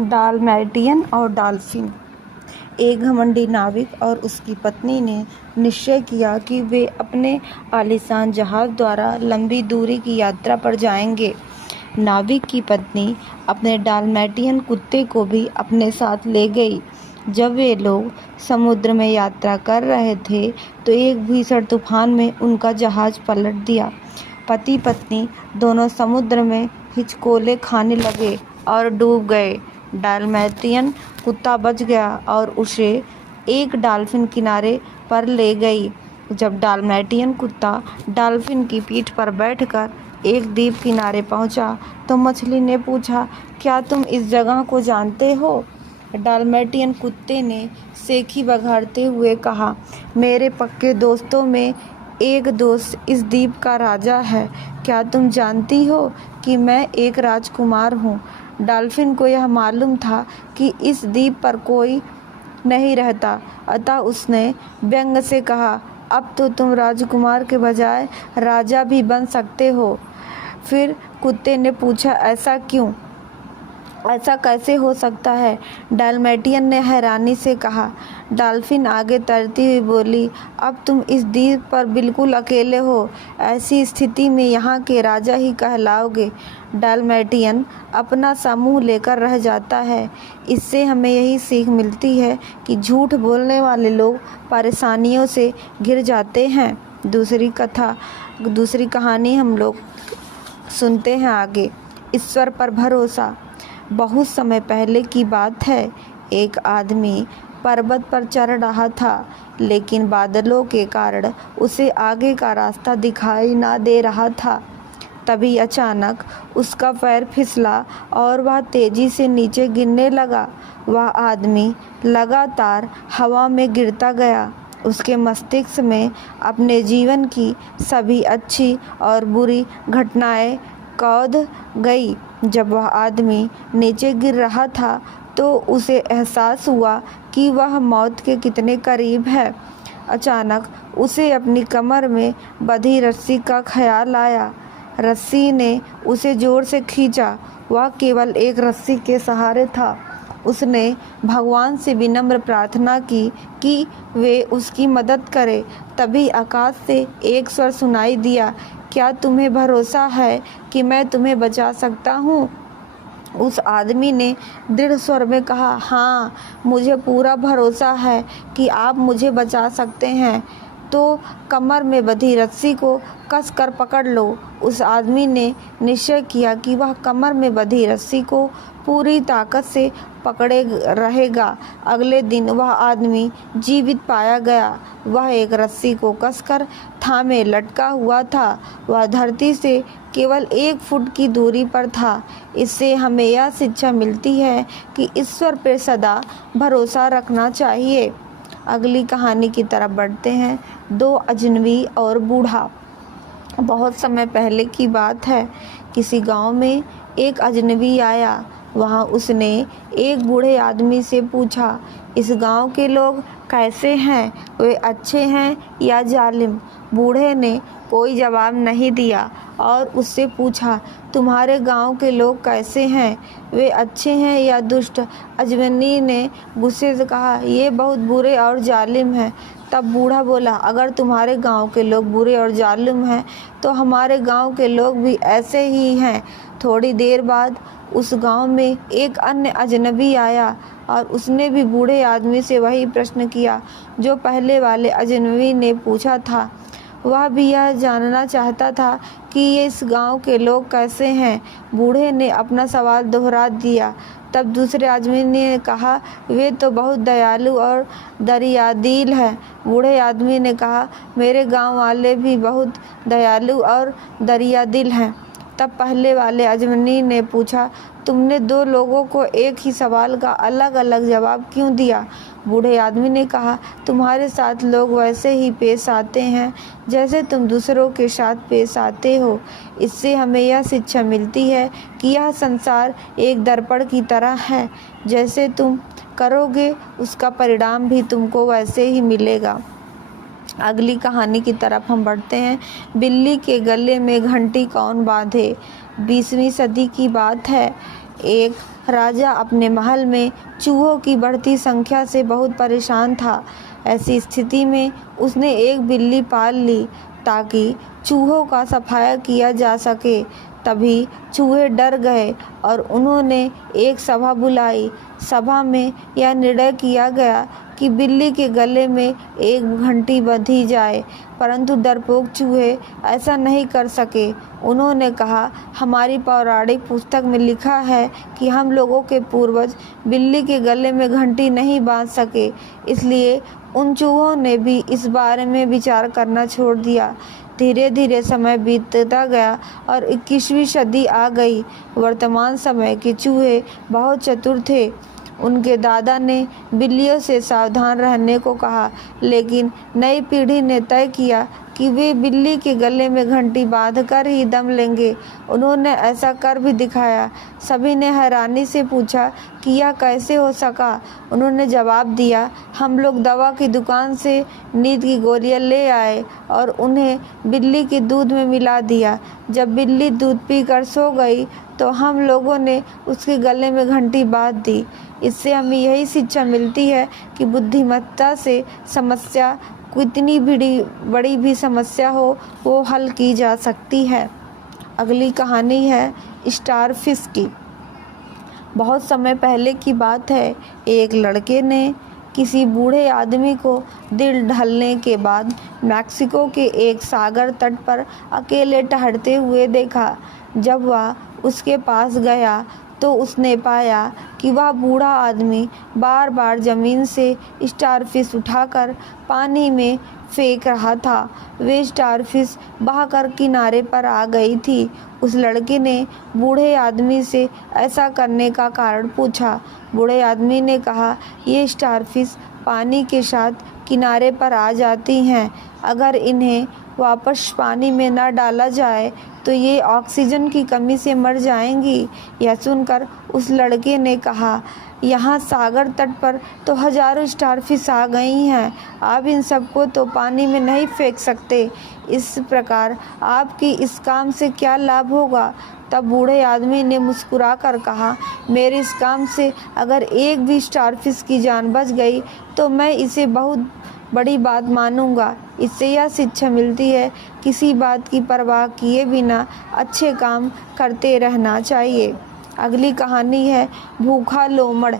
डाल्मेटियन और डॉल्फिन। एक घमंडी नाविक और उसकी पत्नी ने निश्चय किया कि वे अपने आलीशान जहाज द्वारा लंबी दूरी की यात्रा पर जाएंगे। नाविक की पत्नी अपने डाल्मेटियन कुत्ते को भी अपने साथ ले गई। जब वे लोग समुद्र में यात्रा कर रहे थे तो एक भीषण तूफान में उनका जहाज पलट दिया। पति पत्नी दोनों समुद्र में हिचकोले खाने लगे और डूब गए। डाल्मेटियन कुत्ता बच गया और उसे एक डॉल्फिन किनारे पर ले गई। जब डाल्मेटियन कुत्ता डॉल्फिन की पीठ पर बैठकर एक द्वीप किनारे पहुंचा तो मछली ने पूछा, क्या तुम इस जगह को जानते हो? डाल्मेटियन कुत्ते ने सेखी बघाड़ते हुए कहा, मेरे पक्के दोस्तों में एक दोस्त इस द्वीप का राजा है। क्या तुम जानती हो कि मैं एक राजकुमार हूँ? डॉल्फिन को यह मालूम था कि इस द्वीप पर कोई नहीं रहता, अतः उसने व्यंग से कहा, अब तो तुम राजकुमार के बजाय राजा भी बन सकते हो। फिर कुत्ते ने पूछा, ऐसा क्यों? ऐसा कैसे हो सकता है? डाल्मेटियन ने हैरानी से कहा। डॉल्फिन आगे तैरती हुई बोली, अब तुम इस द्वीप पर बिल्कुल अकेले हो। ऐसी स्थिति में यहाँ के राजा ही कहलाओगे। डाल्मेटियन अपना समूह लेकर रह जाता है। इससे हमें यही सीख मिलती है कि झूठ बोलने वाले लोग परेशानियों से घिर जाते हैं। दूसरी कहानी हम लोग सुनते हैं आगे। ईश्वर पर भरोसा। बहुत समय पहले की बात है। एक आदमी पर्वत पर चढ़ रहा था, लेकिन बादलों के कारण उसे आगे का रास्ता दिखाई ना दे रहा था। तभी अचानक उसका पैर फिसला और वह तेजी से नीचे गिरने लगा। वह आदमी लगातार हवा में गिरता गया। उसके मस्तिष्क में अपने जीवन की सभी अच्छी और बुरी घटनाएं कैद गई। जब वह आदमी नीचे गिर रहा था तो उसे एहसास हुआ कि वह मौत के कितने करीब है। अचानक उसे अपनी कमर में बंधी रस्सी का ख्याल आया। रस्सी ने उसे जोर से खींचा। वह केवल एक रस्सी के सहारे था। उसने भगवान से विनम्र प्रार्थना की कि वे उसकी मदद करें। तभी आकाश से एक स्वर सुनाई दिया, क्या तुम्हें भरोसा है कि मैं तुम्हें बचा सकता हूँ? उस आदमी ने दृढ़ स्वर में कहा, हाँ, मुझे पूरा भरोसा है कि आप मुझे बचा सकते हैं। तो कमर में बंधी रस्सी को कस कर पकड़ लो। उस आदमी ने निश्चय किया कि वह कमर में बंधी रस्सी को पूरी ताकत से पकड़े रहेगा। अगले दिन वह आदमी जीवित पाया गया। वह एक रस्सी को कसकर थामे लटका हुआ था। वह धरती से केवल 1 फुट की दूरी पर था। इससे हमें यह शिक्षा मिलती है कि ईश्वर पर सदा भरोसा रखना चाहिए। अगली कहानी की तरफ बढ़ते हैं। 2 अजनबी और बूढ़ा। बहुत समय पहले की बात है। किसी गांव में एक अजनबी आया। वहां उसने एक बूढ़े आदमी से पूछा, इस गांव के लोग कैसे हैं? वे अच्छे हैं या जालिम? बूढ़े ने कोई जवाब नहीं दिया और उससे पूछा, तुम्हारे गांव के लोग कैसे हैं? वे अच्छे हैं या दुष्ट? अजनबी ने गुस्से से कहा, ये बहुत बुरे और जालिम हैं। तब बूढ़ा बोला, अगर तुम्हारे गांव के लोग बुरे और जालिम हैं तो हमारे गांव के लोग भी ऐसे ही हैं। थोड़ी देर बाद उस गांव में एक अन्य अजनबी आया और उसने भी बूढ़े आदमी से वही प्रश्न किया जो पहले वाले अजनबी ने पूछा था। वह भी यह जानना चाहता था कि ये इस गांव के लोग कैसे हैं। बूढ़े ने अपना सवाल दोहरा दिया। तब दूसरे आदमी ने कहा, वे तो बहुत दयालु और दरियादिल हैं। बूढ़े आदमी ने कहा, मेरे गांव वाले भी बहुत दयालु और दरियादिल हैं। तब पहले वाले अजनबी ने पूछा, तुमने 2 लोगों को एक ही सवाल का अलग अलग जवाब क्यों दिया? बूढ़े आदमी ने कहा, तुम्हारे साथ लोग वैसे ही पेश आते हैं जैसे तुम दूसरों के साथ पेश आते हो। इससे हमें यह शिक्षा मिलती है कि यह संसार एक दर्पण की तरह है। जैसे तुम करोगे उसका परिणाम भी तुमको वैसे ही मिलेगा। अगली कहानी की तरफ हम बढ़ते हैं। बिल्ली के गले में घंटी कौन बांधे। 20वीं सदी की बात है। एक राजा अपने महल में चूहों की बढ़ती संख्या से बहुत परेशान था। ऐसी स्थिति में उसने एक बिल्ली पाल ली ताकि चूहों का सफाया किया जा सके। तभी चूहे डर गए और उन्होंने एक सभा बुलाई। सभा में यह निर्णय किया गया कि बिल्ली के गले में एक घंटी बंधी जाए, परंतु डरपोक चूहे ऐसा नहीं कर सके। उन्होंने कहा, हमारी पौराणिक पुस्तक में लिखा है कि हम लोगों के पूर्वज बिल्ली के गले में घंटी नहीं बांध सके, इसलिए उन चूहों ने भी इस बारे में विचार करना छोड़ दिया। धीरे धीरे समय बीतता गया और 21वीं सदी आ गई। वर्तमान समय के चूहे बहुत चतुर थे। उनके दादा ने बिल्लियों से सावधान रहने को कहा, लेकिन नई पीढ़ी ने तय किया कि वे बिल्ली के गले में घंटी बांधकर ही दम लेंगे। उन्होंने ऐसा कर भी दिखाया। सभी ने हैरानी से पूछा कि यह कैसे हो सका। उन्होंने जवाब दिया, हम लोग दवा की दुकान से नींद की गोलियां ले आए और उन्हें बिल्ली के दूध में मिला दिया। जब बिल्ली दूध पीकर सो गई तो हम लोगों ने उसके गले में घंटी बांध दी। इससे हमें यही शिक्षा मिलती है कि बुद्धिमत्ता से समस्या, कितनी बड़ी भी समस्या हो, वो हल की जा सकती है। अगली कहानी है स्टारफिश की। बहुत समय पहले की बात है। एक लड़के ने किसी बूढ़े आदमी को दिल ढलने के बाद मैक्सिको के एक सागर तट पर अकेले टहलते हुए देखा। जब वह उसके पास गया तो उसने पाया कि वह बूढ़ा आदमी बार बार ज़मीन से स्टारफिश उठाकर पानी में फेंक रहा था। वे स्टारफिश बहकर किनारे पर आ गई थी। उस लड़के ने बूढ़े आदमी से ऐसा करने का कारण पूछा। बूढ़े आदमी ने कहा, ये स्टारफिश पानी के साथ किनारे पर आ जाती हैं। अगर इन्हें वापस पानी में न डाला जाए तो ये ऑक्सीजन की कमी से मर जाएंगी। यह सुनकर उस लड़के ने कहा, यहाँ सागर तट पर तो हजारों स्टारफिश आ गई हैं, आप इन सबको तो पानी में नहीं फेंक सकते। इस प्रकार आपकी इस काम से क्या लाभ होगा? तब बूढ़े आदमी ने मुस्कुरा कर कहा, मेरे इस काम से अगर एक भी स्टारफिश की जान बच गई तो मैं इसे बहुत बड़ी बात मानूंगा। इससे यह शिक्षा मिलती है, किसी बात की परवाह किए बिना अच्छे काम करते रहना चाहिए। अगली कहानी है भूखा लोमड़।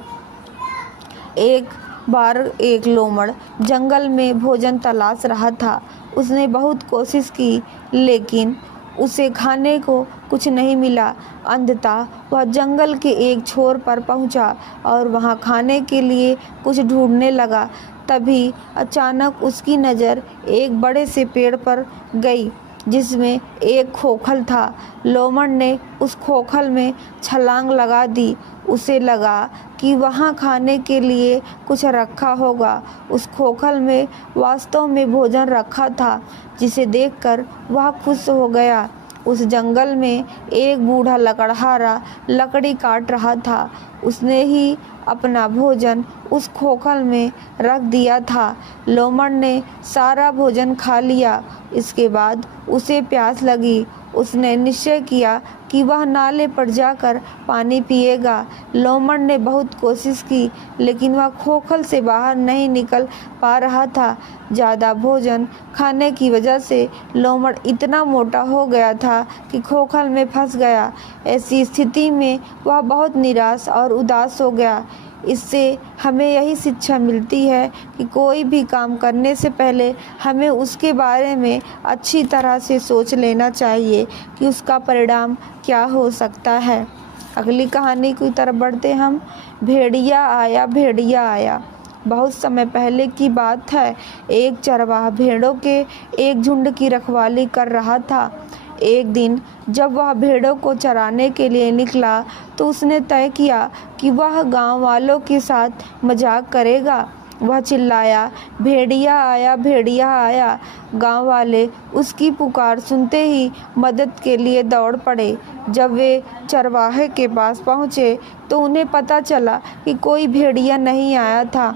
एक बार एक लोमड़ जंगल में भोजन तलाश रहा था। उसने बहुत कोशिश की, लेकिन उसे खाने को कुछ नहीं मिला। अंततः वह जंगल के एक छोर पर पहुंचा और वहां खाने के लिए कुछ ढूंढने लगा। तभी अचानक उसकी नज़र एक बड़े से पेड़ पर गई जिसमें एक खोखल था। लोमड़ ने उस खोखल में छलांग लगा दी। उसे लगा कि वहाँ खाने के लिए कुछ रखा होगा। उस खोखल में वास्तव में भोजन रखा था, जिसे देखकर वह खुश हो गया। उस जंगल में एक बूढ़ा लकड़हारा लकड़ी काट रहा था। उसने ही अपना भोजन उस खोखल में रख दिया था। लोमड़ ने सारा भोजन खा लिया। इसके बाद उसे प्यास लगी। उसने निश्चय किया कि वह नाले पर जाकर पानी पिएगा। लोमड़ ने बहुत कोशिश की, लेकिन वह खोखल से बाहर नहीं निकल पा रहा था। ज़्यादा भोजन खाने की वजह से लोमड़ इतना मोटा हो गया था कि खोखल में फंस गया। ऐसी स्थिति में वह बहुत निराश और उदास हो गया। इससे हमें यही शिक्षा मिलती है कि कोई भी काम करने से पहले हमें उसके बारे में अच्छी तरह से सोच लेना चाहिए कि उसका परिणाम क्या हो सकता है। अगली कहानी की तरफ बढ़ते हम। भेड़िया आया, भेड़िया आया। बहुत समय पहले की बात है। एक चरवाहा भेड़ों के एक झुंड की रखवाली कर रहा था। एक दिन जब वह भेड़ों को चराने के लिए निकला तो उसने तय किया कि वह गांव वालों के साथ मजाक करेगा। वह चिल्लाया, भेड़िया आया, भेड़िया आया। गांव वाले उसकी पुकार सुनते ही मदद के लिए दौड़ पड़े। जब वे चरवाहे के पास पहुँचे तो उन्हें पता चला कि कोई भेड़िया नहीं आया था।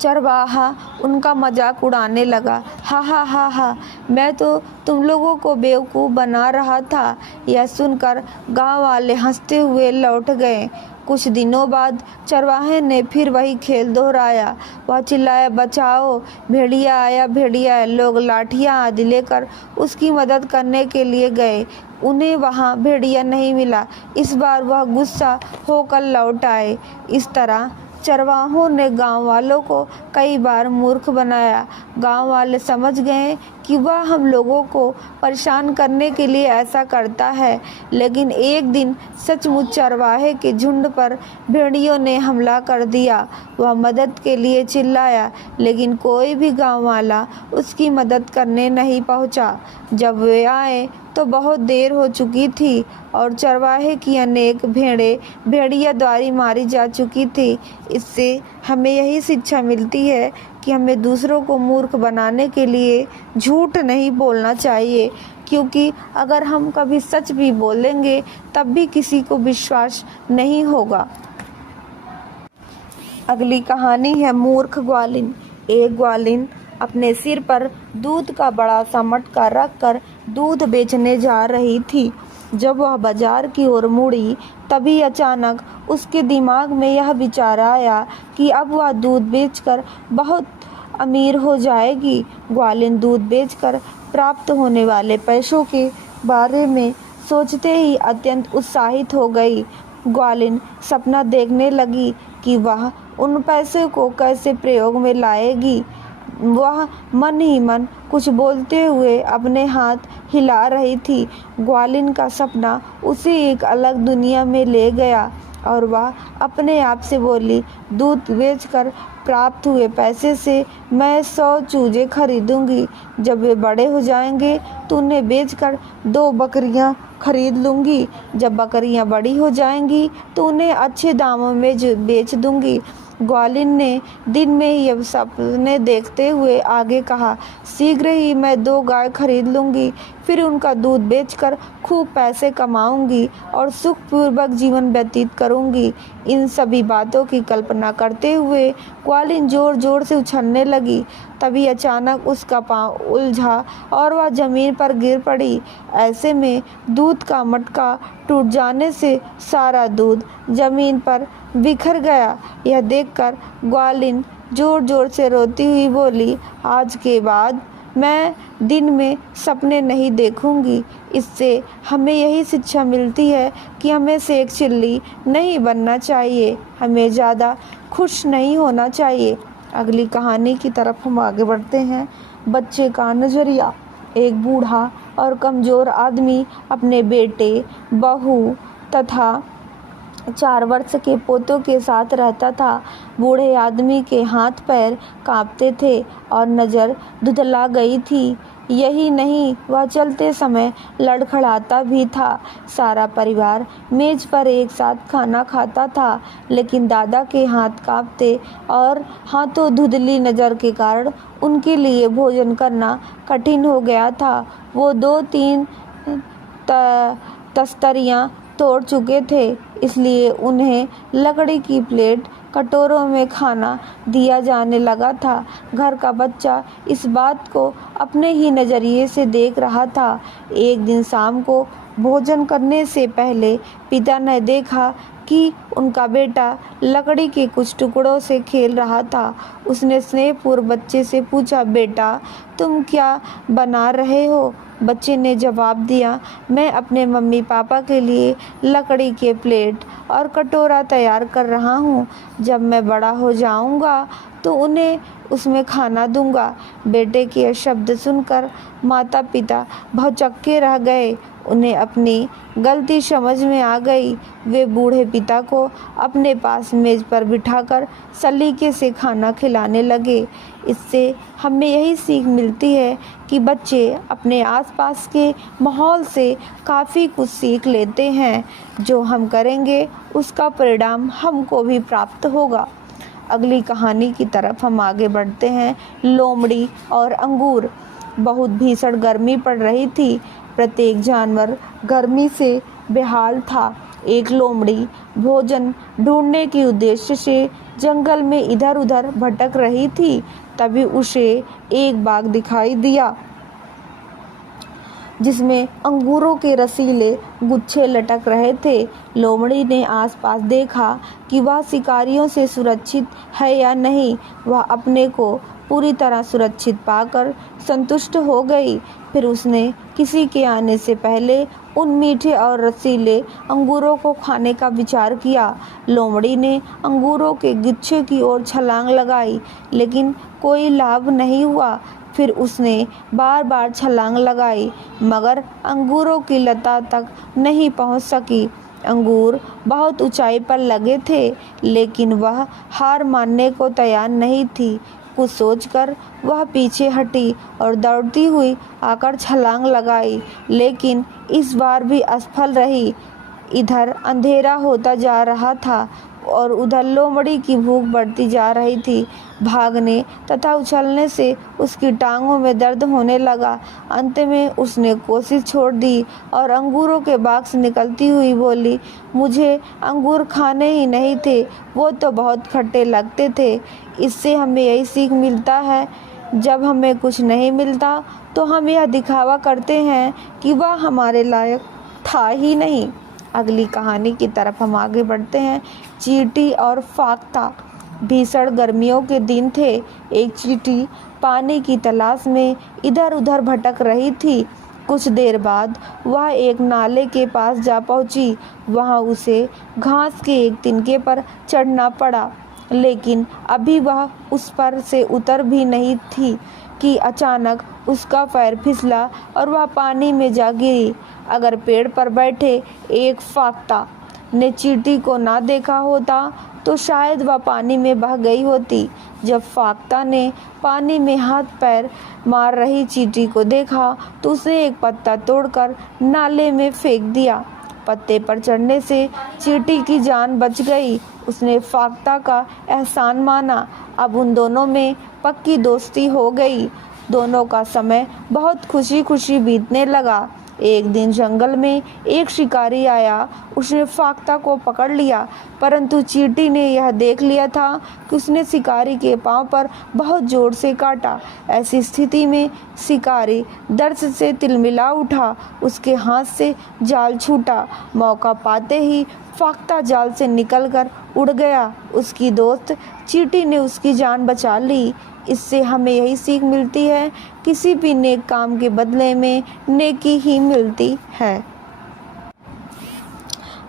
चरवाहा उनका मजाक उड़ाने लगा। हा हा हा हा, मैं तो तुम लोगों को बेवकूफ़ बना रहा था। यह सुनकर गांव वाले हंसते हुए लौट गए। कुछ दिनों बाद चरवाहे ने फिर वही खेल दोहराया। वह चिल्लाया, बचाओ, भेड़िया आया, भेड़िया आया। लोग लाठियाँ आदि लेकर उसकी मदद करने के लिए गए। उन्हें वहाँ भेड़िया नहीं मिला। इस बार वह गुस्सा होकर लौट आए। इस तरह चरवाहों ने गांव वालों को कई बार मूर्ख बनाया। गांव वाले समझ गए कि वह हम लोगों को परेशान करने के लिए ऐसा करता है। लेकिन एक दिन सचमुच चरवाहे के झुंड पर भेड़ियों ने हमला कर दिया। वह मदद के लिए चिल्लाया, लेकिन कोई भी गांव वाला उसकी मदद करने नहीं पहुंचा। जब वे आए तो बहुत देर हो चुकी थी और चरवाहे की अनेक भेड़ें भेड़िया द्वारा मारी जा चुकी थी। इससे हमें यही शिक्षा मिलती है कि हमें दूसरों को मूर्ख बनाने के लिए झूठ नहीं बोलना चाहिए, क्योंकि अगर हम कभी सच भी बोलेंगे तब भी किसी को विश्वास नहीं होगा। अगली कहानी है मूर्ख ग्वालिन। एक ग्वालिन अपने सिर पर दूध का बड़ा सा मटका रखकर दूध बेचने जा रही थी। जब वह बाजार की ओर मुड़ी तभी अचानक उसके दिमाग में यह विचार आया कि अब वह दूध बेचकर बहुत अमीर हो जाएगी। ग्वालिन दूध बेचकर प्राप्त होने वाले पैसों के बारे में सोचते ही अत्यंत उत्साहित हो गई। ग्वालिन सपना देखने लगी कि वह उन पैसों को कैसे प्रयोग में लाएगी। वह मन ही मन कुछ बोलते हुए अपने हाथ हिला रही थी। ग्वालिन का सपना उसे एक अलग दुनिया में ले गया और वह अपने आप से बोली, दूध बेचकर प्राप्त हुए पैसे से मैं 100 चूजे खरीदूंगी। जब वे बड़े हो जाएंगे तो उन्हें बेचकर 2 बकरियां खरीद लूँगी। जब बकरियां बड़ी हो जाएंगी तो उन्हें अच्छे दामों में बेच दूंगी। ग्वालिन ने दिन में यह सपने देखते हुए आगे कहा, शीघ्र ही मैं 2 गाय खरीद लूँगी, फिर उनका दूध बेचकर खूब पैसे कमाऊंगी और सुखपूर्वक जीवन व्यतीत करूंगी। इन सभी बातों की कल्पना करते हुए ग्वालिन जोर जोर से उछलने लगी। तभी अचानक उसका पाँव उलझा और वह जमीन पर गिर पड़ी। ऐसे में दूध का मटका टूट जाने से सारा दूध जमीन पर बिखर गया। यह देखकर ग्वालिन जोर जोर से रोती हुई बोली, आज के बाद मैं दिन में सपने नहीं देखूंगी। इससे हमें यही शिक्षा मिलती है कि हमें सेक चिल्ली नहीं बनना चाहिए, हमें ज़्यादा खुश नहीं होना चाहिए। अगली कहानी की तरफ हम आगे बढ़ते हैं। बच्चे का नज़रिया। एक बूढ़ा और कमज़ोर आदमी अपने बेटे, बहू तथा 4 वर्ष के पोतों के साथ रहता था। बूढ़े आदमी के हाथ पैर कांपते थे और नज़र धुंधला गई थी। यही नहीं, वह चलते समय लड़खड़ाता भी था। सारा परिवार मेज़ पर एक साथ खाना खाता था, लेकिन दादा के हाथ कांपते और हाथों धुंधली नज़र के कारण उनके लिए भोजन करना कठिन हो गया था। वो 2-3 तस्तरियाँ तोड़ चुके थे, इसलिए उन्हें लकड़ी की प्लेट कटोरों में खाना दिया जाने लगा था। घर का बच्चा इस बात को अपने ही नज़रिए से देख रहा था। एक दिन शाम को भोजन करने से पहले पिता ने देखा कि उनका बेटा लकड़ी के कुछ टुकड़ों से खेल रहा था। उसने स्नेहपूर्वक बच्चे से पूछा, बेटा तुम क्या बना रहे हो? बच्चे ने जवाब दिया, मैं अपने मम्मी पापा के लिए लकड़ी के प्लेट और कटोरा तैयार कर रहा हूँ। जब मैं बड़ा हो जाऊँगा तो उन्हें उसमें खाना दूंगा। बेटे के यह शब्द सुनकर माता पिता भौचक्के रह गए। उन्हें अपनी गलती समझ में आ गई। वे बूढ़े पिता को अपने पास मेज़ पर बिठाकर सलीके से खाना खिलाने लगे। इससे हमें यही सीख मिलती है कि बच्चे अपने आसपास के माहौल से काफ़ी कुछ सीख लेते हैं। जो हम करेंगे उसका परिणाम हमको भी प्राप्त होगा। अगली कहानी की तरफ हम आगे बढ़ते हैं। लोमड़ी और अंगूर। बहुत भीषण गर्मी पड़ रही थी। प्रत्येक जानवर गर्मी से बेहाल था। एक लोमड़ी भोजन ढूंढने के उद्देश्य से जंगल में इधर उधर भटक रही थी। तभी उसे एक बाग दिखाई दिया जिसमें अंगूरों के रसीले गुच्छे लटक रहे थे। लोमड़ी ने आसपास देखा कि वह शिकारियों से सुरक्षित है या नहीं। वह अपने को पूरी तरह सुरक्षित पाकर संतुष्ट हो गई। फिर उसने किसी के आने से पहले उन मीठे और रसीले अंगूरों को खाने का विचार किया। लोमड़ी ने अंगूरों के गुच्छे की ओर छलांग लगाई, लेकिन कोई लाभ नहीं हुआ। फिर उसने बार बार छलांग लगाई, मगर अंगूरों की लता तक नहीं पहुंच सकी। अंगूर बहुत ऊंचाई पर लगे थे, लेकिन वह हार मानने को तैयार नहीं थी। कुछ सोचकर वह पीछे हटी और दौड़ती हुई आकर छलांग लगाई, लेकिन इस बार भी असफल रही। इधर अंधेरा होता जा रहा था और उधर लोमड़ी की भूख बढ़ती जा रही थी। भागने तथा उछलने से उसकी टांगों में दर्द होने लगा। अंत में उसने कोशिश छोड़ दी और अंगूरों के बाग से निकलती हुई बोली, मुझे अंगूर खाने ही नहीं थे, वो तो बहुत खट्टे लगते थे। इससे हमें यही सीख मिलता है, जब हमें कुछ नहीं मिलता तो हम यह दिखावा करते हैं कि वह हमारे लायक था ही नहीं। अगली कहानी की तरफ हम आगे बढ़ते हैं। चींटी और फाख्ता। भीषण गर्मियों के दिन थे। एक चींटी पानी की तलाश में इधर उधर भटक रही थी। कुछ देर बाद वह एक नाले के पास जा पहुंची। वहां उसे घास के एक तिनके पर चढ़ना पड़ा, लेकिन अभी वह उस पर से उतर भी नहीं थी कि अचानक उसका पैर फिसला और वह पानी में जा गिरी। अगर पेड़ पर बैठे एक फाख्ता ने चींटी को ना देखा होता तो शायद वह पानी में बह गई होती। जब फाख्ता ने पानी में हाथ पैर मार रही चींटी को देखा तो उसने एक पत्ता तोड़कर नाले में फेंक दिया। पत्ते पर चढ़ने से चींटी की जान बच गई। उसने फाख्ता का एहसान माना। अब उन दोनों में पक्की दोस्ती हो गई। दोनों का समय बहुत खुशी खुशी बीतने लगा। एक दिन जंगल में एक शिकारी आया। उसने फाख्ता को पकड़ लिया, परंतु चींटी ने यह देख लिया था कि उसने शिकारी के पांव पर बहुत जोर से काटा। ऐसी स्थिति में शिकारी दर्द से तिलमिला उठा। उसके हाथ से जाल छूटा। मौका पाते ही फाख्ता जाल से निकलकर उड़ गया। उसकी दोस्त चींटी ने उसकी जान बचा ली। इससे हमें यही सीख मिलती है, किसी भी नेक काम के बदले में नेकी ही मिलती है।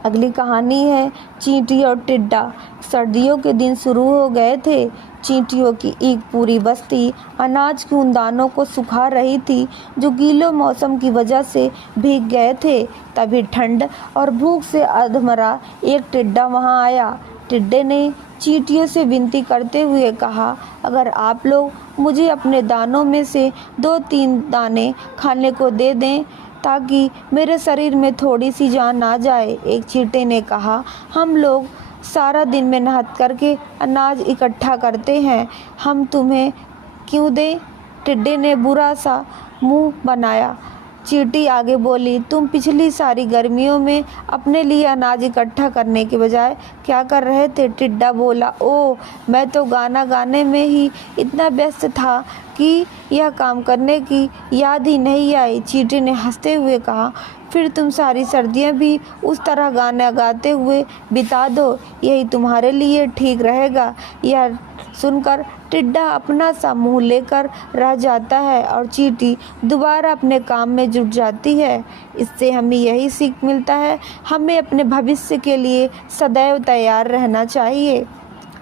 अगली कहानी है चींटी और टिड्डा। सर्दियों के दिन शुरू हो गए थे। चींटियों की एक पूरी बस्ती अनाज के उन दानों को सुखा रही थी जो गीले मौसम की वजह से भीग गए थे। तभी ठंड और भूख से अधमरा एक टिड्डा वहां आया। टिड्डे ने चींटियों से विनती करते हुए कहा, अगर आप लोग मुझे अपने दानों में से 2-3 दाने खाने को दे दें ताकि मेरे शरीर में थोड़ी सी जान आ जाए। एक चींटे ने कहा, हम लोग सारा दिन मेहनत करके अनाज इकट्ठा करते हैं, हम तुम्हें क्यों दें? टिड्डे ने बुरा सा मुंह बनाया। चींटी आगे बोली, तुम पिछली सारी गर्मियों में अपने लिए अनाज इकट्ठा करने के बजाय क्या कर रहे थे? टिड्डा बोला, ओह, मैं तो गाना गाने में ही इतना व्यस्त था कि यह काम करने की याद ही नहीं आई। चींटी ने हंसते हुए कहा, फिर तुम सारी सर्दियां भी उस तरह गाना गाते हुए बिता दो, यही तुम्हारे लिए ठीक रहेगा। यह सुनकर टिड्डा अपना सा मुंह लेकर रह जाता है और चींटी दोबारा अपने काम में जुट जाती है। इससे हमें यही सीख मिलता है, हमें अपने भविष्य के लिए सदैव तैयार रहना चाहिए।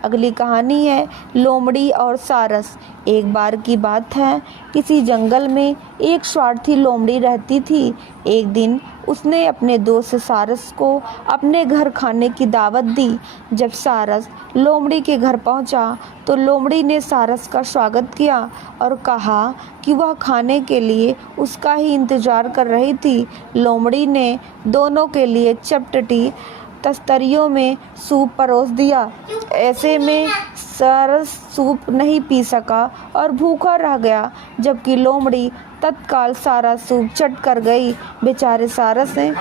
अगली कहानी है लोमड़ी और सारस। एक बार की बात है, किसी जंगल में एक स्वार्थी लोमड़ी रहती थी। एक दिन उसने अपने दोस्त सारस को अपने घर खाने की दावत दी। जब सारस लोमड़ी के घर पहुंचा तो लोमड़ी ने सारस का स्वागत किया और कहा कि वह खाने के लिए उसका ही इंतजार कर रही थी। लोमड़ी ने दोनों के लिए चपटटी तस्तरियों में सूप परोस दिया। ऐसे में सारस सूप नहीं पी सका और भूखा रह गया, जबकि लोमड़ी तत्काल सारा सूप चट कर गई। बेचारे सारस ने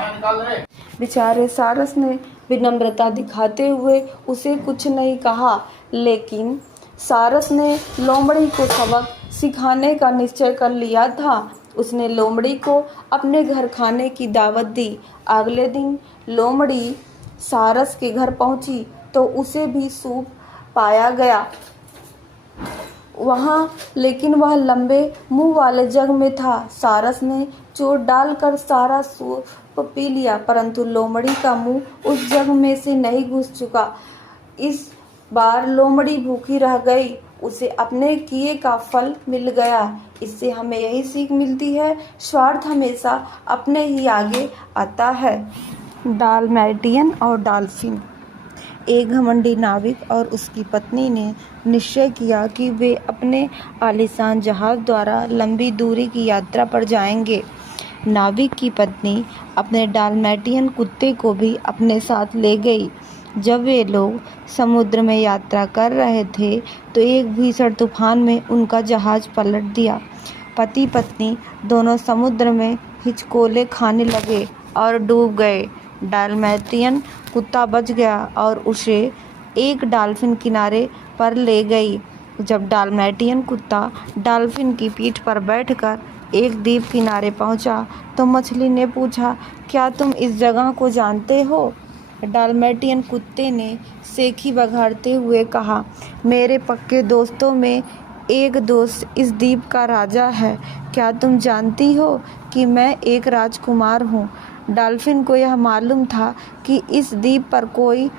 बेचारे सारस ने विनम्रता दिखाते हुए उसे कुछ नहीं कहा, लेकिन सारस ने लोमड़ी को सबक सिखाने का निश्चय कर लिया था। उसने लोमड़ी को अपने घर खाने की दावत दी। अगले दिन लोमड़ी सारस के घर पहुंची तो उसे भी सूप पाया गया वहाँ, लेकिन वह लंबे मुंह वाले जग में था। सारस ने चोट डालकर सारा सूप पी लिया, परंतु लोमड़ी का मुंह उस जग में से नहीं घुस चुका। इस बार लोमड़ी भूखी रह गई। उसे अपने किए का फल मिल गया। इससे हमें यही सीख मिलती है, स्वार्थ हमेशा अपने ही आगे आता है। डालमेटियन और डॉल्फिन। एक घमंडी नाविक और उसकी पत्नी ने निश्चय किया कि वे अपने आलीशान जहाज द्वारा लंबी दूरी की यात्रा पर जाएंगे। नाविक की पत्नी अपने डालमेटियन कुत्ते को भी अपने साथ ले गई। जब वे लोग समुद्र में यात्रा कर रहे थे तो एक भीषण तूफान में उनका जहाज पलट दिया। पति पत्नी दोनों समुद्र में हिचकोले खाने लगे और डूब गए। डालमेटियन कुत्ता बच गया और उसे एक डॉल्फिन किनारे पर ले गई। जब डालमेटियन कुत्ता डॉल्फिन की पीठ पर बैठकर एक द्वीप किनारे पहुंचा तो मछली ने पूछा, क्या तुम इस जगह को जानते हो? डालमेटियन कुत्ते ने सेखी बघाड़ते हुए कहा, मेरे पक्के दोस्तों में एक दोस्त इस द्वीप का राजा है। क्या तुम जानती हो कि मैं एक राजकुमार हूँ? डॉल्फिन को यह मालूम था कि इस द्वीप पर कोई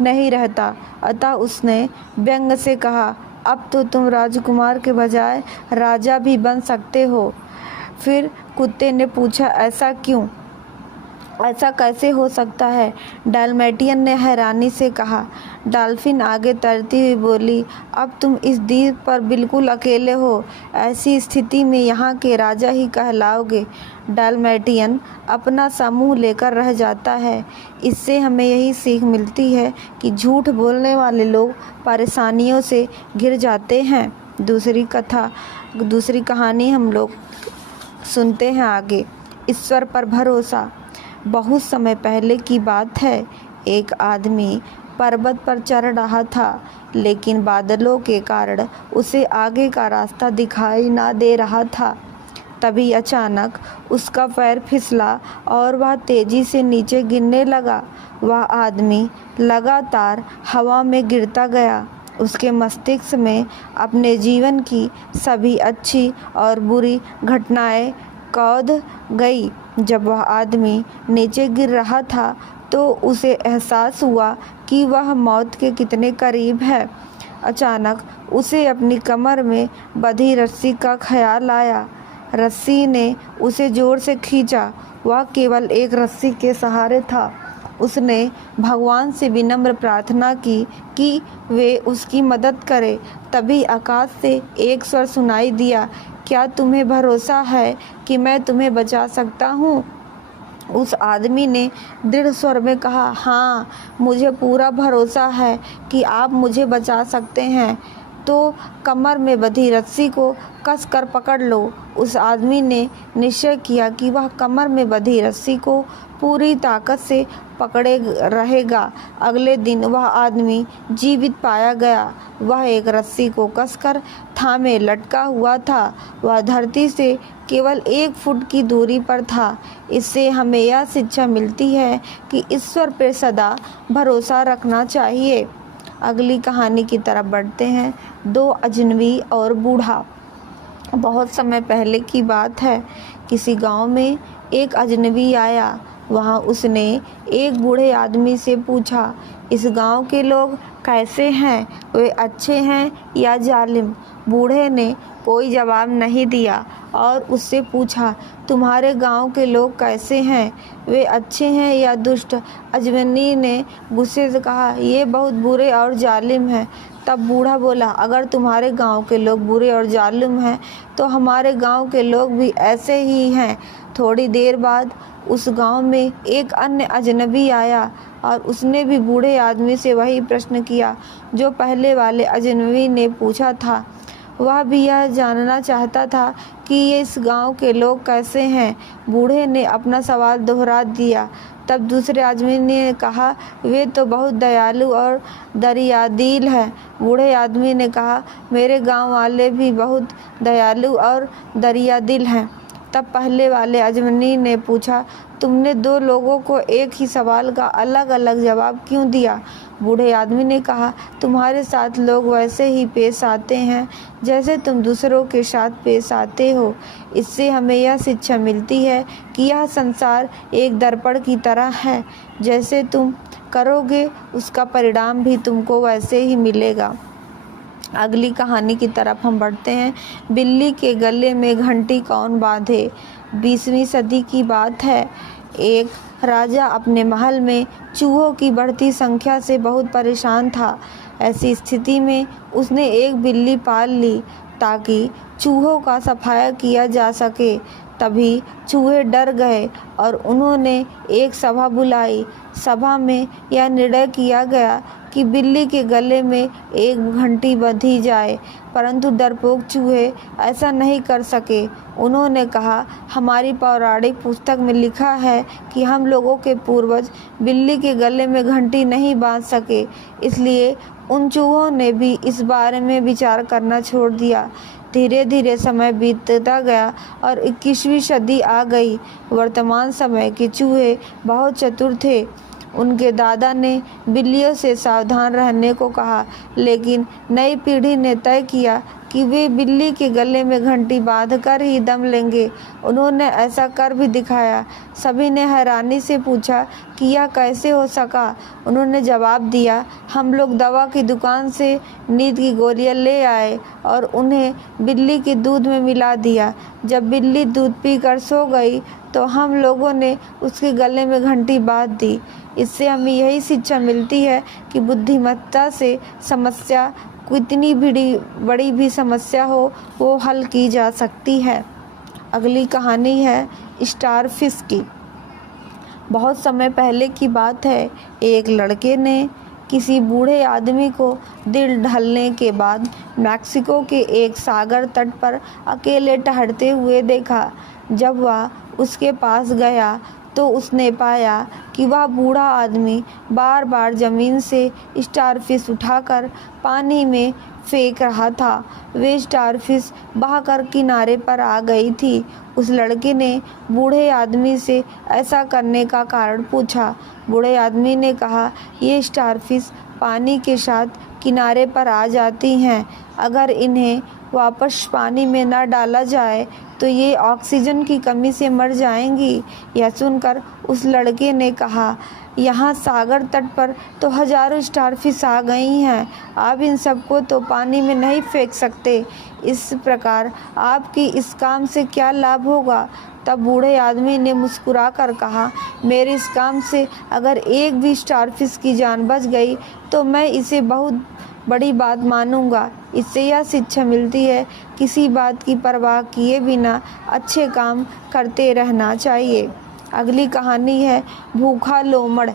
नहीं रहता, अतः उसने व्यंग से कहा, अब तो तुम राजकुमार के बजाय राजा भी बन सकते हो। फिर कुत्ते ने पूछा, ऐसा क्यों? ऐसा कैसे हो सकता है? डालमेटियन ने हैरानी से कहा। डॉल्फिन आगे तैरती हुई बोली, अब तुम इस द्वीप पर बिल्कुल अकेले हो। ऐसी स्थिति में यहाँ के राजा ही कहलाओगे। डालमेटियन अपना समूह लेकर रह जाता है। इससे हमें यही सीख मिलती है कि झूठ बोलने वाले लोग परेशानियों से घिर जाते हैं। दूसरी कहानी हम लोग सुनते हैं आगे। ईश्वर पर भरोसा। बहुत समय पहले की बात है। एक आदमी पर्वत पर चढ़ रहा था, लेकिन बादलों के कारण उसे आगे का रास्ता दिखाई ना दे रहा था। तभी अचानक उसका पैर फिसला और वह तेजी से नीचे गिरने लगा। वह आदमी लगातार हवा में गिरता गया। उसके मस्तिष्क में अपने जीवन की सभी अच्छी और बुरी घटनाएं कौंध गई। जब वह आदमी नीचे गिर रहा था तो उसे एहसास हुआ कि वह मौत के कितने करीब है। अचानक उसे अपनी कमर में बंधी रस्सी का ख्याल आया। रस्सी ने उसे जोर से खींचा। वह केवल एक रस्सी के सहारे था। उसने भगवान से विनम्र प्रार्थना की कि वे उसकी मदद करें। तभी आकाश से एक स्वर सुनाई दिया, क्या तुम्हें भरोसा है कि मैं तुम्हें बचा सकता हूँ? उस आदमी ने दृढ़ स्वर में कहा, हाँ, मुझे पूरा भरोसा है कि आप मुझे बचा सकते हैं। तो कमर में बंधी रस्सी को कस कर पकड़ लो। उस आदमी ने निश्चय किया कि वह कमर में बंधी रस्सी को पूरी ताकत से पकड़े रहेगा। अगले दिन वह आदमी जीवित पाया गया। वह एक रस्सी को कसकर थामे लटका हुआ था। वह धरती से केवल 1 फुट की दूरी पर था। इससे हमें यह शिक्षा मिलती है कि ईश्वर पर सदा भरोसा रखना चाहिए। अगली कहानी की तरफ बढ़ते हैं। 2 अजनबी और बूढ़ा। बहुत समय पहले की बात है। किसी गांव में एक अजनबी आया। वहां उसने एक बूढ़े आदमी से पूछा, इस गांव के लोग कैसे हैं? वे अच्छे हैं या जालिम? बूढ़े ने कोई जवाब नहीं दिया और उससे पूछा, तुम्हारे गांव के लोग कैसे हैं? वे अच्छे हैं या दुष्ट? अजनबी ने गुस्से से कहा, ये बहुत बुरे और जालिम हैं। तब बूढ़ा बोला, अगर तुम्हारे गांव के लोग बुरे और जालिम हैं तो हमारे गांव के लोग भी ऐसे ही हैं। थोड़ी देर बाद उस गांव में एक अन्य अजनबी आया और उसने भी बूढ़े आदमी से वही प्रश्न किया जो पहले वाले अजनबी ने पूछा था। वह भी यह जानना चाहता था कि ये इस गांव के लोग कैसे हैं। बूढ़े ने अपना सवाल दोहरा दिया। तब दूसरे आदमी ने कहा, वे तो बहुत दयालु और दरियादिल हैं। बूढ़े आदमी ने कहा, मेरे गांव वाले भी बहुत दयालु और दरियादिल हैं। तब पहले वाले आदमी ने पूछा, तुमने दो लोगों को एक ही सवाल का अलग अलग जवाब क्यों दिया? बूढ़े आदमी ने कहा, तुम्हारे साथ लोग वैसे ही पेश आते हैं जैसे तुम दूसरों के साथ पेश आते हो। इससे हमें यह शिक्षा मिलती है कि यह संसार एक दर्पण की तरह है, जैसे तुम करोगे उसका परिणाम भी तुमको वैसे ही मिलेगा। अगली कहानी की तरफ हम बढ़ते हैं। बिल्ली के गले में घंटी कौन बांधे? 20वीं सदी की बात है। एक राजा अपने महल में चूहों की बढ़ती संख्या से बहुत परेशान था। ऐसी स्थिति में उसने एक बिल्ली पाल ली ताकि चूहों का सफाया किया जा सके। तभी चूहे डर गए और उन्होंने एक सभा बुलाई। सभा में यह निर्णय किया गया कि बिल्ली के गले में एक घंटी बंधी जाए, परंतु डरपोक चूहे ऐसा नहीं कर सके। उन्होंने कहा, हमारी पौराणिक पुस्तक में लिखा है कि हम लोगों के पूर्वज बिल्ली के गले में घंटी नहीं बांध सके, इसलिए उन चूहों ने भी इस बारे में विचार करना छोड़ दिया। धीरे धीरे समय बीतता गया और 21वीं सदी आ गई। वर्तमान समय के चूहे बहुत चतुर थे। उनके दादा ने बिल्लियों से सावधान रहने को कहा, लेकिन नई पीढ़ी ने तय किया कि वे बिल्ली के गले में घंटी बांधकर ही दम लेंगे। उन्होंने ऐसा कर भी दिखाया। सभी ने हैरानी से पूछा कि यह कैसे हो सका। उन्होंने जवाब दिया, हम लोग दवा की दुकान से नींद की गोलियां ले आए और उन्हें बिल्ली के दूध में मिला दिया। जब बिल्ली दूध पीकर सो गई तो हम लोगों ने उसके गले में घंटी बांध दी। इससे हमें यही शिक्षा मिलती है कि बुद्धिमत्ता से समस्या, कितनी बड़ी भी समस्या हो, वो हल की जा सकती है। अगली कहानी है स्टारफिश की। बहुत समय पहले की बात है। एक लड़के ने किसी बूढ़े आदमी को दिल ढलने के बाद मैक्सिको के एक सागर तट पर अकेले टहलते हुए देखा। जब वह उसके पास गया तो उसने पाया कि वह बूढ़ा आदमी बार बार ज़मीन से स्टारफिश उठाकर पानी में फेंक रहा था। वे स्टारफिश बहकर किनारे पर आ गई थी। उस लड़के ने बूढ़े आदमी से ऐसा करने का कारण पूछा। बूढ़े आदमी ने कहा, ये स्टारफिश पानी के साथ किनारे पर आ जाती हैं। अगर इन्हें वापस पानी में न डाला जाए तो ये ऑक्सीजन की कमी से मर जाएंगी। यह सुनकर उस लड़के ने कहा, यहाँ सागर तट पर तो हजारों स्टारफिश आ गई हैं, आप इन सबको तो पानी में नहीं फेंक सकते। इस प्रकार आपकी इस काम से क्या लाभ होगा? तब बूढ़े आदमी ने मुस्कुराकर कहा, मेरे इस काम से अगर एक भी स्टारफिश की जान बच गई तो मैं इसे बहुत बड़ी बात मानूंगा। इससे यह शिक्षा मिलती है, किसी बात की परवाह किए बिना अच्छे काम करते रहना चाहिए। अगली कहानी है भूखा लोमड़।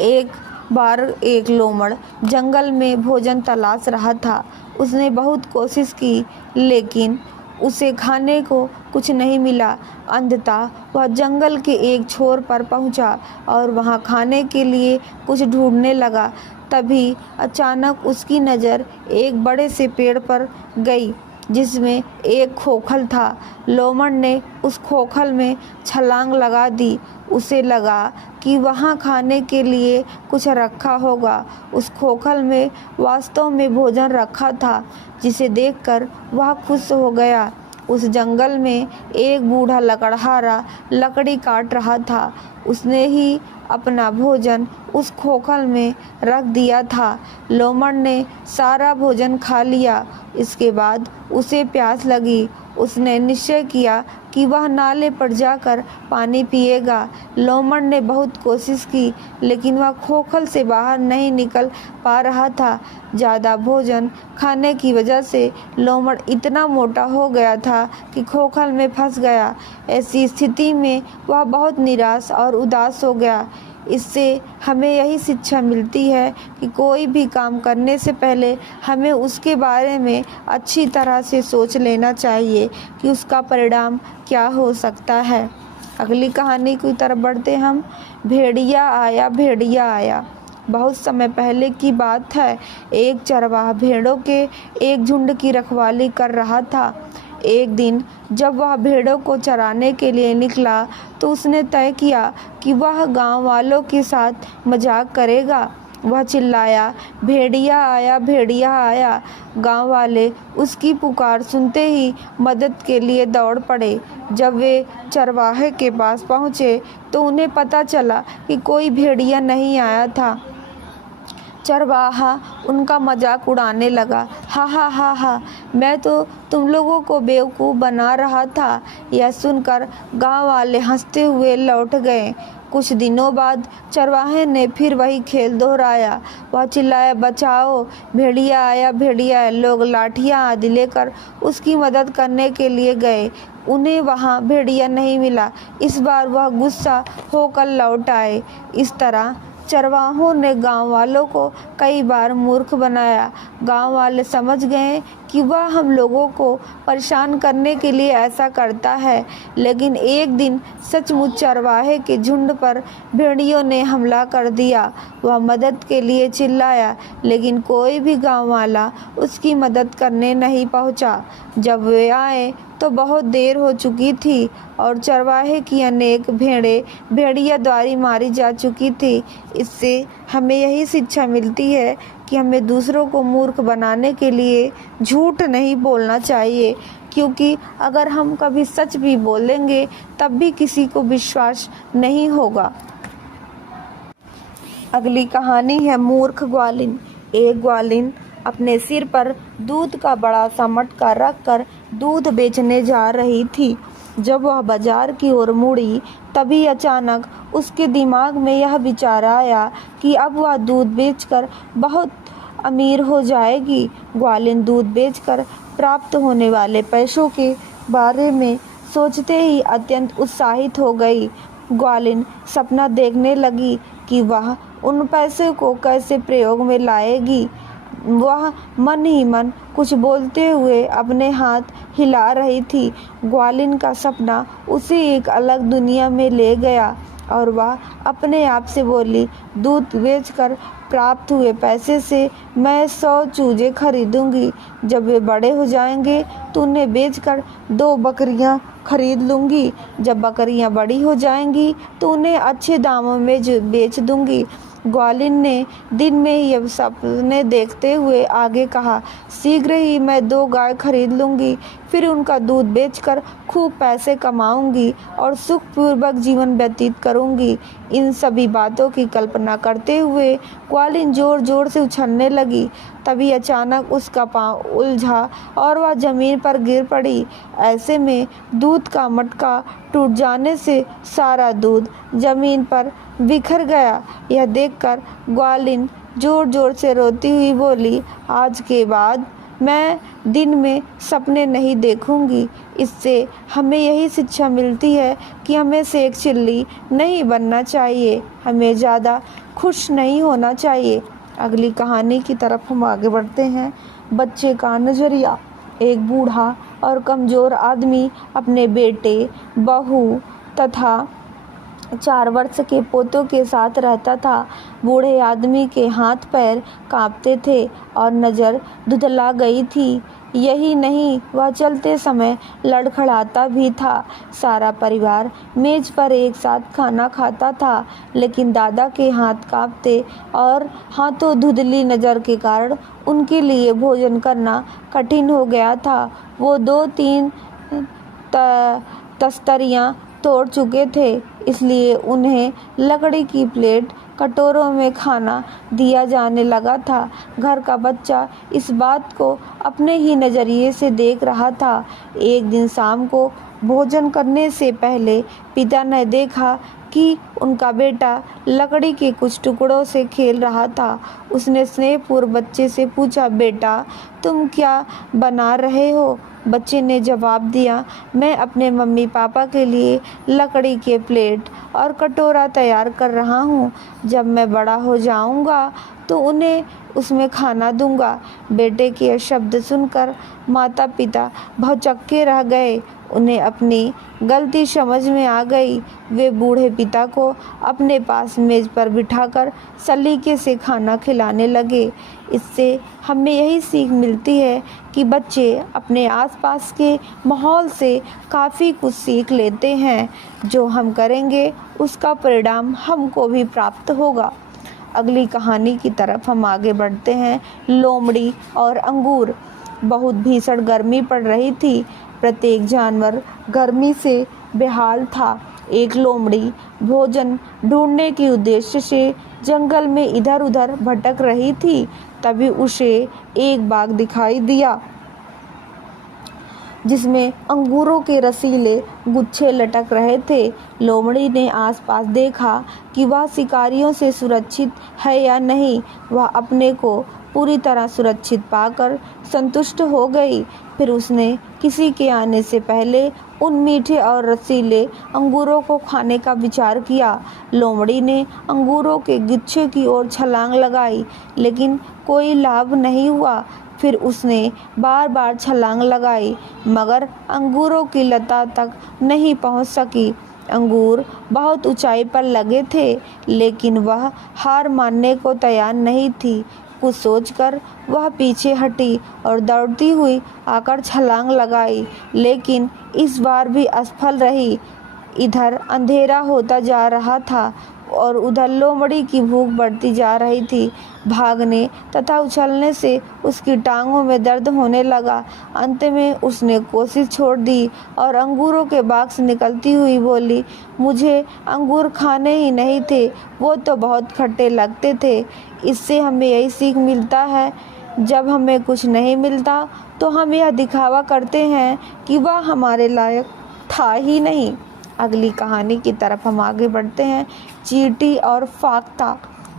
एक बार एक लोमड़ जंगल में भोजन तलाश रहा था। उसने बहुत कोशिश की, लेकिन उसे खाने को कुछ नहीं मिला। अंततः वह जंगल के एक छोर पर पहुंचा और वहां खाने के लिए कुछ ढूंढने लगा। तभी अचानक उसकी नज़र एक बड़े से पेड़ पर गई जिसमें एक खोखल था। लोमड़ ने उस खोखल में छलांग लगा दी। उसे लगा कि वहाँ खाने के लिए कुछ रखा होगा। उस खोखल में वास्तव में भोजन रखा था, जिसे देखकर वह खुश हो गया। उस जंगल में एक बूढ़ा लकड़हारा लकड़ी काट रहा था। उसने ही अपना भोजन उस खोखल में रख दिया था। लोमड़ ने सारा भोजन खा लिया। इसके बाद उसे प्यास लगी। उसने निश्चय किया कि वह नाले पर जाकर पानी पिएगा। लोमड़ ने बहुत कोशिश की, लेकिन वह खोखल से बाहर नहीं निकल पा रहा था। ज़्यादा भोजन खाने की वजह से लोमड़ इतना मोटा हो गया था कि खोखल में फंस गया। ऐसी स्थिति में वह बहुत निराश और उदास हो गया। इससे हमें यही शिक्षा मिलती है कि कोई भी काम करने से पहले हमें उसके बारे में अच्छी तरह से सोच लेना चाहिए कि उसका परिणाम क्या हो सकता है। अगली कहानी की तरफ बढ़ते हम। भेड़िया आया, भेड़िया आया। बहुत समय पहले की बात है। एक चरवाहा भेड़ों के एक झुंड की रखवाली कर रहा था। एक दिन जब वह भेड़ों को चराने के लिए निकला तो उसने तय किया कि वह गांव वालों के साथ मजाक करेगा। वह चिल्लाया, भेड़िया आया, भेड़िया आया। गांव वाले उसकी पुकार सुनते ही मदद के लिए दौड़ पड़े। जब वे चरवाहे के पास पहुंचे तो उन्हें पता चला कि कोई भेड़िया नहीं आया था। चरवाहा उनका मजाक उड़ाने लगा। हा हा हा हा, मैं तो तुम लोगों को बेवकूफ़ बना रहा था। यह सुनकर गांव वाले हंसते हुए लौट गए। कुछ दिनों बाद चरवाहे ने फिर वही खेल दोहराया। वह चिल्लाया, बचाओ, भेड़िया आया, भेड़िया आया। लोग लाठियाँ आदि लेकर उसकी मदद करने के लिए गए। उन्हें वहाँ भेड़िया नहीं मिला। इस बार वह गुस्सा होकर लौट आए। इस तरह चरवाहों ने गांव वालों को कई बार मूर्ख बनाया। गांव वाले समझ गए कि वह हम लोगों को परेशान करने के लिए ऐसा करता है। लेकिन एक दिन सचमुच चरवाहे के झुंड पर भेड़ियों ने हमला कर दिया। वह मदद के लिए चिल्लाया, लेकिन कोई भी गांव वाला उसकी मदद करने नहीं पहुंचा। जब वे आए तो बहुत देर हो चुकी थी और चरवाहे की अनेक भेड़ें भेड़िया द्वारा मारी जा चुकी थी। इससे हमें यही शिक्षा मिलती है कि हमें दूसरों को मूर्ख बनाने के लिए झूठ नहीं बोलना चाहिए, क्योंकि अगर हम कभी सच भी बोलेंगे तब भी किसी को विश्वास नहीं होगा। अगली कहानी है मूर्ख ग्वालिन। एक ग्वालिन अपने सिर पर दूध का बड़ा सा मटका रखकर दूध बेचने जा रही थी। जब वह बाजार की ओर मुड़ी तभी अचानक उसके दिमाग में यह विचार आया कि अब वह दूध बेचकर बहुत अमीर हो जाएगी। ग्वालिन दूध बेचकर प्राप्त होने वाले पैसों के बारे में सोचते ही अत्यंत उत्साहित हो गई। ग्वालिन सपना देखने लगी कि वह उन पैसों को कैसे प्रयोग में लाएगी। वह मन ही मन कुछ बोलते हुए अपने हाथ हिला रही थी। ग्वालिन का सपना उसे एक अलग दुनिया में ले गया और वह अपने आप से बोली, दूध बेचकर प्राप्त हुए पैसे से मैं 100 चूजे खरीदूंगी। जब वे बड़े हो जाएंगे तो उन्हें बेचकर 2 बकरियां खरीद लूँगी। जब बकरियां बड़ी हो जाएंगी तो उन्हें अच्छे दामों में बेच दूंगी। ग्वालिन ने दिन में ही यह सपने देखते हुए आगे कहा, शीघ्र ही मैं 2 गाय खरीद लूँगी, फिर उनका दूध बेचकर खूब पैसे कमाऊंगी और सुखपूर्वक जीवन व्यतीत करूंगी। इन सभी बातों की कल्पना करते हुए ग्वालिन जोर जोर से उछलने लगी। तभी अचानक उसका पाँव उलझा और वह जमीन पर गिर पड़ी। ऐसे में दूध का मटका टूट जाने से सारा दूध जमीन पर बिखर गया। यह देखकर ग्वालिन जोर जोर से रोती हुई बोली, आज के बाद मैं दिन में सपने नहीं देखूंगी। इससे हमें यही शिक्षा मिलती है कि हमें सेक चिल्ली नहीं बनना चाहिए, हमें ज़्यादा खुश नहीं होना चाहिए। अगली कहानी की तरफ हम आगे बढ़ते हैं। बच्चे का नज़रिया। एक बूढ़ा और कमज़ोर आदमी अपने बेटे, बहू तथा 4 वर्ष के पोतों के साथ रहता था। बूढ़े आदमी के हाथ पैर कांपते थे और नज़र धुंधला गई थी। यही नहीं, वह चलते समय लड़खड़ाता भी था। सारा परिवार मेज पर एक साथ खाना खाता था, लेकिन दादा के हाथ कांपते और हाथों धुंधली नज़र के कारण उनके लिए भोजन करना कठिन हो गया था। वो 2-3 तस्तरियाँ तोड़ चुके थे, इसलिए उन्हें लकड़ी की प्लेट कटोरों में खाना दिया जाने लगा था। घर का बच्चा इस बात को अपने ही नज़रिए से देख रहा था। एक दिन शाम को भोजन करने से पहले पिता ने देखा कि उनका बेटा लकड़ी के कुछ टुकड़ों से खेल रहा था। उसने स्नेहपूर्वक बच्चे से पूछा, बेटा तुम क्या बना रहे हो? बच्चे ने जवाब दिया, मैं अपने मम्मी पापा के लिए लकड़ी के प्लेट और कटोरा तैयार कर रहा हूँ। जब मैं बड़ा हो जाऊँगा तो उन्हें उसमें खाना दूंगा। बेटे के यह शब्द सुनकर माता पिता भौचक्के रह गए। उन्हें अपनी गलती समझ में आ गई। वे बूढ़े पिता को अपने पास मेज पर बिठाकर सलीके से खाना खिलाने लगे। इससे हमें यही सीख मिलती है कि बच्चे अपने आसपास के माहौल से काफ़ी कुछ सीख लेते हैं। जो हम करेंगे उसका परिणाम हमको भी प्राप्त होगा। अगली कहानी की तरफ हम आगे बढ़ते हैं। लोमड़ी और अंगूर। बहुत भीषण गर्मी पड़ रही थी। प्रत्येक जानवर गर्मी से बेहाल था। एक लोमड़ी भोजन ढूंढने के उद्देश्य से जंगल में इधर उधर भटक रही थी। तभी उसे एक बाग दिखाई दिया जिसमें अंगूरों के रसीले गुच्छे लटक रहे थे। लोमड़ी ने आसपास देखा कि वह शिकारियों से सुरक्षित है या नहीं। वह अपने को पूरी तरह सुरक्षित पाकर संतुष्ट हो गई। फिर उसने किसी के आने से पहले उन मीठे और रसीले अंगूरों को खाने का विचार किया। लोमड़ी ने अंगूरों के गुच्छे की ओर छलांग लगाई, लेकिन कोई लाभ नहीं हुआ। फिर उसने बार बार छलांग लगाई, मगर अंगूरों की लता तक नहीं पहुंच सकी। अंगूर बहुत ऊंचाई पर लगे थे, लेकिन वह हार मानने को तैयार नहीं थी। कुछ सोचकर वह पीछे हटी और दौड़ती हुई आकर छलांग लगाई, लेकिन इस बार भी असफल रही। इधर अंधेरा होता जा रहा था और उधर लोमड़ी की भूख बढ़ती जा रही थी। भागने तथा उछलने से उसकी टांगों में दर्द होने लगा। अंत में उसने कोशिश छोड़ दी और अंगूरों के बाग से निकलती हुई बोली, मुझे अंगूर खाने ही नहीं थे, वो तो बहुत खट्टे लगते थे। इससे हमें यही सीख मिलता है, जब हमें कुछ नहीं मिलता तो हम यह दिखावा करते हैं कि वह हमारे लायक था ही नहीं। अगली कहानी की तरफ हम आगे बढ़ते हैं। चींटी और फाख्ता।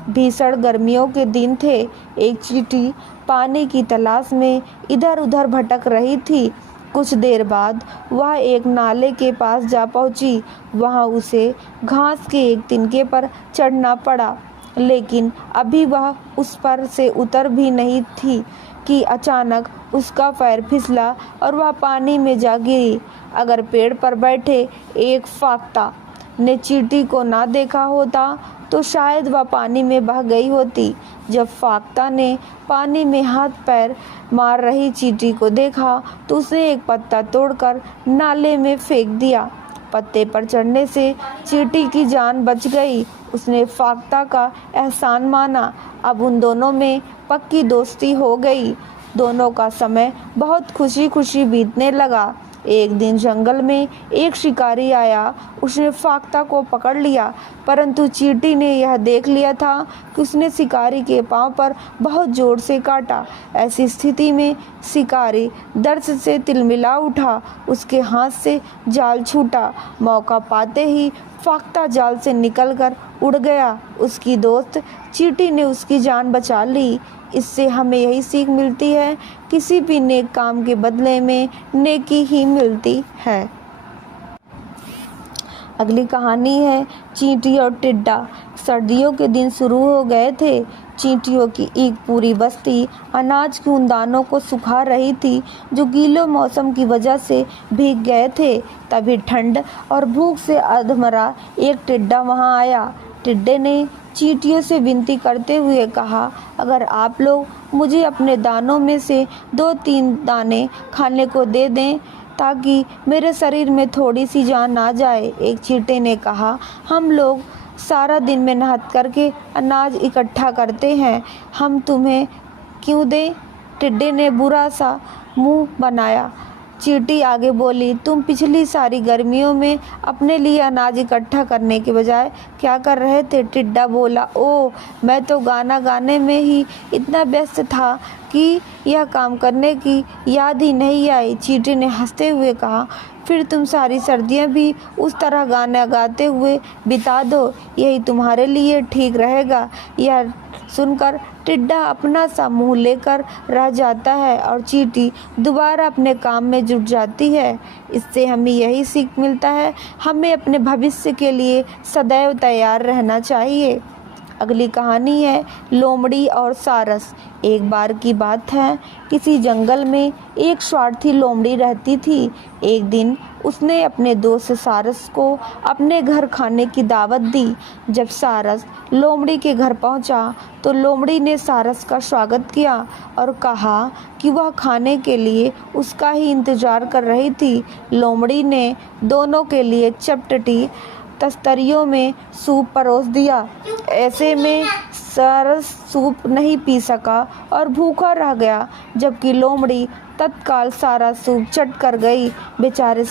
भीषण गर्मियों के दिन थे। एक चींटी पानी की तलाश में इधर उधर भटक रही थी। कुछ देर बाद वह एक नाले के पास जा पहुंची। वहां उसे घास के एक तिनके पर चढ़ना पड़ा, लेकिन अभी वह उस पर से उतर भी नहीं थी कि अचानक उसका पैर फिसला और वह पानी में जा गिरी। अगर पेड़ पर बैठे एक फाख्ता ने चींटी को ना देखा होता तो शायद वह पानी में बह गई होती। जब फाख्ता ने पानी में हाथ पैर मार रही चींटी को देखा तो उसने एक पत्ता तोड़कर नाले में फेंक दिया। पत्ते पर चढ़ने से चींटी की जान बच गई। उसने फाख्ता का एहसान माना। अब उन दोनों में पक्की दोस्ती हो गई। दोनों का समय बहुत खुशी खुशी बीतने लगा। एक दिन जंगल में एक शिकारी आया। उसने फाख्ता को पकड़ लिया, परंतु चींटी ने यह देख लिया था कि उसने शिकारी के पांव पर बहुत जोर से काटा। ऐसी स्थिति में शिकारी दर्द से तिलमिला उठा। उसके हाथ से जाल छूटा। मौका पाते ही फाख्ता जाल से निकलकर उड़ गया। उसकी दोस्त चींटी ने उसकी जान बचा ली। इससे हमें यही सीख मिलती है, किसी भी नेक काम के बदले में नेकी ही मिलती है। अगली कहानी है चींटी और टिड्डा। सर्दियों के दिन शुरू हो गए थे। चींटियों की एक पूरी बस्ती अनाज के उन दानों को सुखा रही थी जो गीले मौसम की वजह से भीग गए थे। तभी ठंड और भूख से अधमरा एक टिड्डा वहां आया। टिड्डे ने चींटियों से विनती करते हुए कहा, अगर आप लोग मुझे अपने दानों में से 2-3 दाने खाने को दे दें ताकि मेरे शरीर में थोड़ी सी जान आ जाए। एक चींटे ने कहा, हम लोग सारा दिन मेहनत करके अनाज इकट्ठा करते हैं, हम तुम्हें क्यों दें? टिड्डे ने बुरा सा मुंह बनाया। चींटी आगे बोली, तुम पिछली सारी गर्मियों में अपने लिए अनाज इकट्ठा करने के बजाय क्या कर रहे थे? टिड्डा बोला, ओह, मैं तो गाना गाने में ही इतना व्यस्त था कि यह काम करने की याद ही नहीं आई। चींटी ने हंसते हुए कहा, फिर तुम सारी सर्दियाँ भी उस तरह गाना गाते हुए बिता दो, यही तुम्हारे लिए ठीक रहेगा। यह सुनकर टिड्डा अपना सा मुंह लेकर रह जाता है और चींटी दोबारा अपने काम में जुट जाती है। इससे हमें यही सीख मिलता है, हमें अपने भविष्य के लिए सदैव तैयार रहना चाहिए। अगली कहानी है लोमड़ी और सारस। एक बार की बात है, किसी जंगल में एक स्वार्थी लोमड़ी रहती थी। एक दिन उसने अपने दोस्त सारस को अपने घर खाने की दावत दी। जब सारस लोमड़ी के घर पहुंचा तो लोमड़ी ने सारस का स्वागत किया और कहा कि वह खाने के लिए उसका ही इंतजार कर रही थी। लोमड़ी ने दोनों के लिए चपटटी तस्तरियों में सूप परोस दिया। ऐसे में सारस सूप नहीं पी सका और भूखा रह गया, जबकि लोमड़ी तत्काल सारा सूप चट कर गई। बेचारे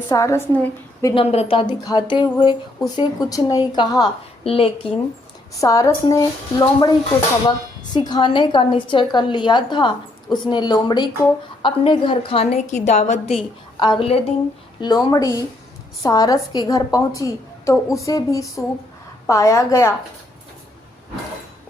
सारस ने विनम्रता दिखाते हुए उसे कुछ नहीं कहा, लेकिन सारस ने लोमड़ी को सबक सिखाने का निश्चय कर लिया था। उसने लोमड़ी को अपने घर खाने की दावत दी। अगले दिन लोमड़ी सारस के घर पहुंची तो उसे भी सूप पाया गया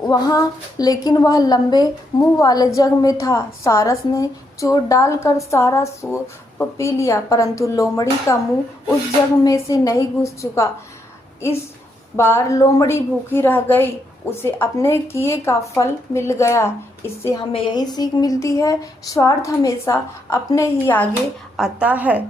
वहाँ, लेकिन वह लंबे मुंह वाले जग में था। सारस ने चोट डालकर सारा सूप पी लिया, परंतु लोमड़ी का मुंह उस जग में से नहीं घुस चुका। इस बार लोमड़ी भूखी रह गई। उसे अपने किए का फल मिल गया। इससे हमें यही सीख मिलती है, स्वार्थ हमेशा अपने ही आगे आता है।